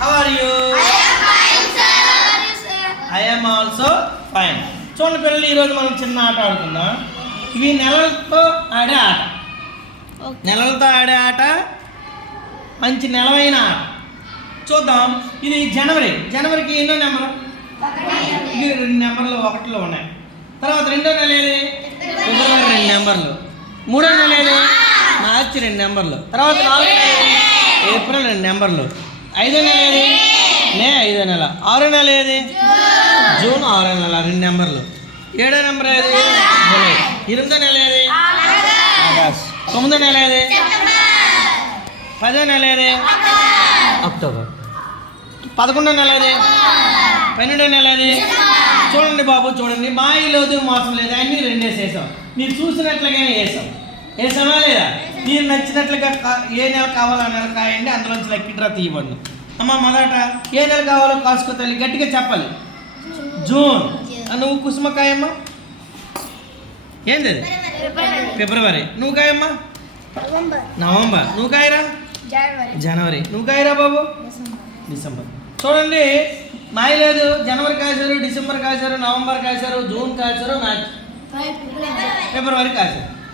How are you I am also fine చూడండి పిల్లలు ఈరోజు మనం చిన్న ఆట ఆడుకుందాం. ఇవి నెలలతో ఆడే ఆట. నెలలతో ఆడే ఆట మంచి నెలవైన ఆట. చూద్దాం. ఇది జనవరి. జనవరికి ఎన్నో నెంబరు? ఇవి రెండు నెంబర్లు ఒకటిలో ఉన్నాయి. తర్వాత రెండో నెల ఏది? ఫిబ్రవరి. రెండు నెంబర్లు మూడో నెల ఏది? మార్చి రెండు నెంబర్లు. తర్వాత నాలుగో నెల ఏది? ఏప్రిల్ రెండు నెంబర్లు. ఐదో నెల ఏది? మే ఐదో నెల. ఆరో నెల ఏది? జూన్ ఆరో నెల రెండు నెంబర్లు. ఏడో నెంబర్ ఏది? జూలై. ఎనిమిదో నెల ఏది? ఆగస్ట్. తొమ్మిదో నెల ఏది? పదో నెల ఏది? అక్టోబర్. పదకొండో నెల ఏది? పన్నెండో నెల ఏది? చూడండి బాబు చూడండి. మా లేదు మోసం లేదు. అన్నీ రెండేసి వేసాం మీరు చూసినట్లుగానే వేసాం. వేసామా లేదా? మీరు నచ్చినట్లుగా కా- ఏ నెల కావాలో ఆ నెల కాయండి అందులోంచి లక్కీ డ్రా తీయబడి అమ్మ మొదట ఏ నెల కావాలో కాసుకో తల్లి గట్టిగా చెప్పాలి. జూన్. నువ్వు కుసుమకాయమ్మ ఏంది ఫిబ్రవరి. నువ్వు కాయమ్మా? నవంబర్. నువ్వు కాయరా? జనవరి. నువ్వు కాయరా బాబు? డిసెంబర్. చూడండి మాయ లేదు జనవరి కాశారు డిసెంబర్ కాశారు నవంబర్ కాశారు జూన్ కాశారు మార్చ్ ఫిబ్రవరి. కాశారు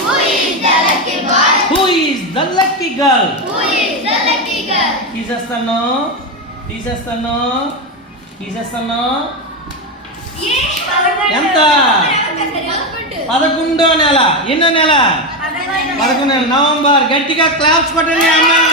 who is the lucky boy who is the lucky girl తీసేస్తాను తీసేస్తాను తీసేస్తాను ఎంత? పదకొండో నెల. ఎన్నో నెల? పదకొండు నెల. నవంబర్. గట్టిగా క్లాప్స్ పట్టండి అమ్మాయి